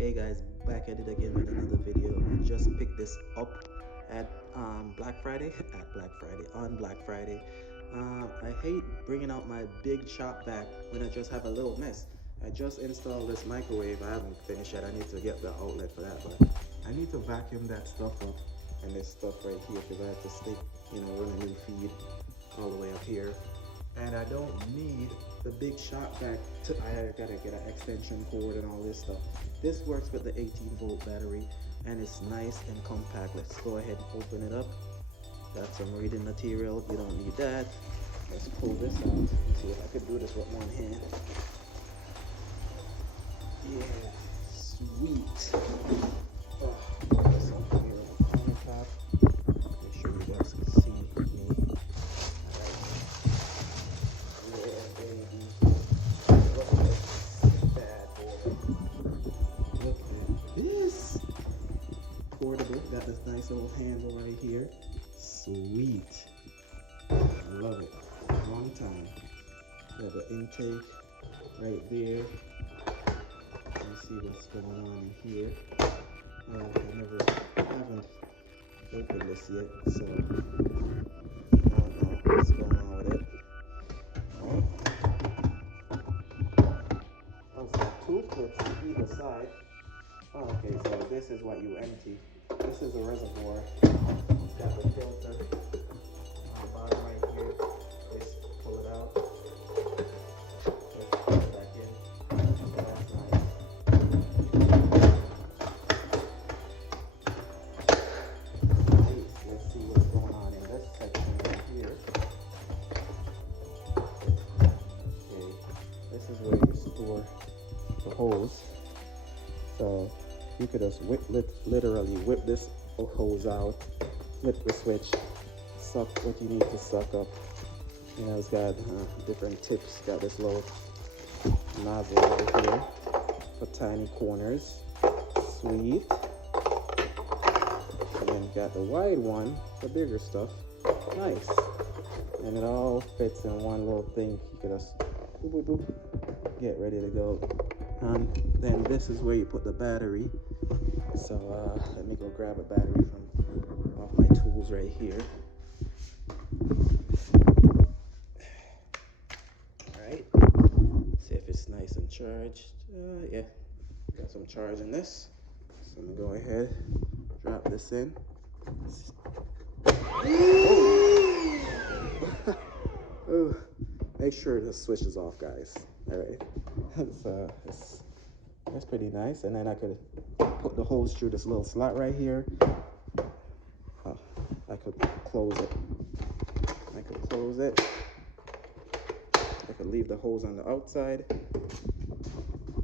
Hey guys, back at it again with another video. I just picked this up at Black Friday, on Black Friday. I hate bringing out my big shop vac when I just have a little mess. I just installed this microwave. I haven't finished yet. I need to get the outlet for that, but I need to vacuum that stuff up and this stuff right here because I have to stick, run a new feed all the way up here. And I don't need the big shop vac. I gotta get an extension cord and all this stuff. This works with the 18-volt battery and it's nice and compact. Let's go ahead and open it up. Got some reading material. You don't need that. Let's pull this out. Let's see if I could do this with one hand. Yeah, sweet. Oh, put this up here on the countertop. Make sure you guys can see me. Yeah, baby. Look at this bad boy. Look at this. Portable. Got this nice little handle right here. Sweet. Love it. One time. Got the intake right there. Let's see what's going on in here. I haven't opened this yet, so I don't know what's going on with it. Also, two clips on either side. Oh, okay, so this is what you empty. This is a reservoir. It's got the filter on the bottom right here. Just pull it out. Just put it back in. That's nice. Nice. Let's see what's going on in this section right here. Okay, this is where you store the hose. So you could just literally whip this hose out, flip the switch, suck what you need to suck up. It's got different tips. Got this little nozzle right here for tiny corners. Sweet. And then got the wide one for bigger stuff. Nice. And it all fits in one little thing. You could just boop, boop, boop, get ready to go. Then this is where you put the battery. So let me go grab a battery from off my tools right here. Alright, see if it's nice and charged. Yeah, got some charge in this. So I'm gonna go ahead, drop this in. Oh. Make sure the switch is off, guys. Alright, that's pretty nice. And then I could put the hose through this little slot right here. I could close it. I could leave the hose on the outside.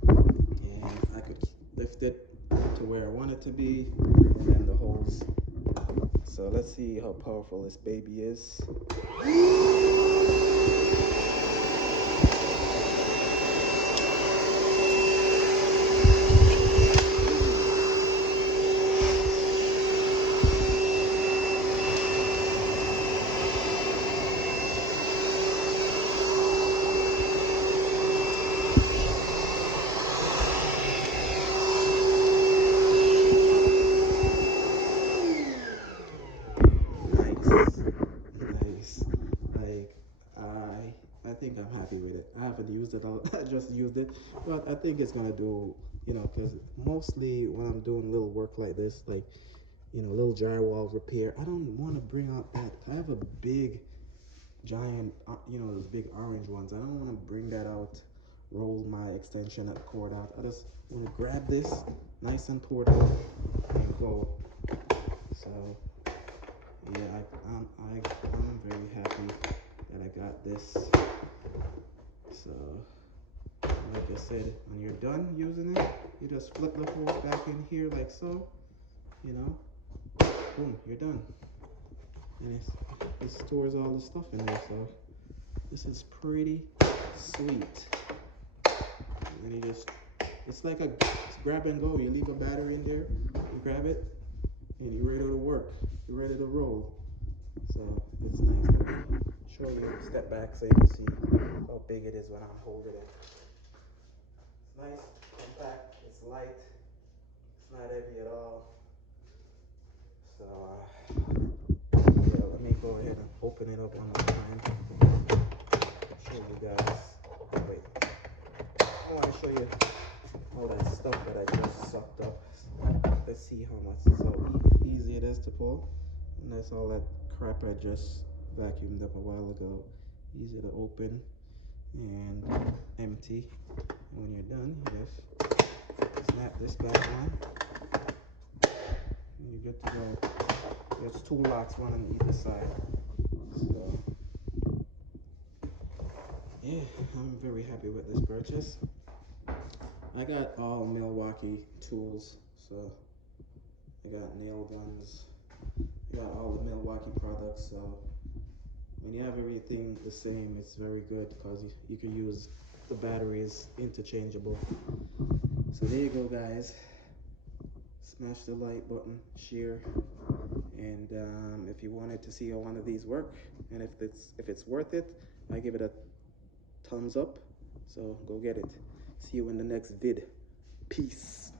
And I could lift it to where I want it to be. And then the hose. So let's see how powerful this baby is. I think I'm happy with it. I haven't used it all. I just used it, but I think it's gonna do, because mostly when I'm doing little work like this, like, little drywall repair, I don't want to bring out that. I have a big, giant, those big orange ones. I don't want to bring that out, roll my extension cord out. I just want to grab this, nice and portable, and go. So, yeah, I'm very happy that I got this. So like I said, when you're done using it, you just flip the hose back in here like so, boom, you're done. And it stores all the stuff in there. So this is pretty sweet. And then it's like a grab and go. You leave a battery in there, you grab it, and you're ready to work. You're ready to roll. So it's nice. Let me show you, step back so you can see how big it is when I'm holding it. It's nice, compact, it's light. It's not heavy at all. So yeah, let me go ahead and open it up one more time. Show you guys. Wait, I want to show you all that stuff that I just sucked up. Let's see how easy it is to pull. And that's all that crap I just vacuumed up a while ago. Easy to open and empty. And when you're done, you just snap this back on. And you're good to go. There's 2 locks, one on either side. So yeah, I'm very happy with this purchase. I got all Milwaukee tools, so I got nail guns, I got all the Milwaukee products, so when you have everything the same, it's very good because you can use the batteries interchangeable. So there you go, guys. Smash the like button, share, and if you wanted to see how one of these work, and if it's worth it, I give it a thumbs up. So go get it. See you in the next vid. Peace.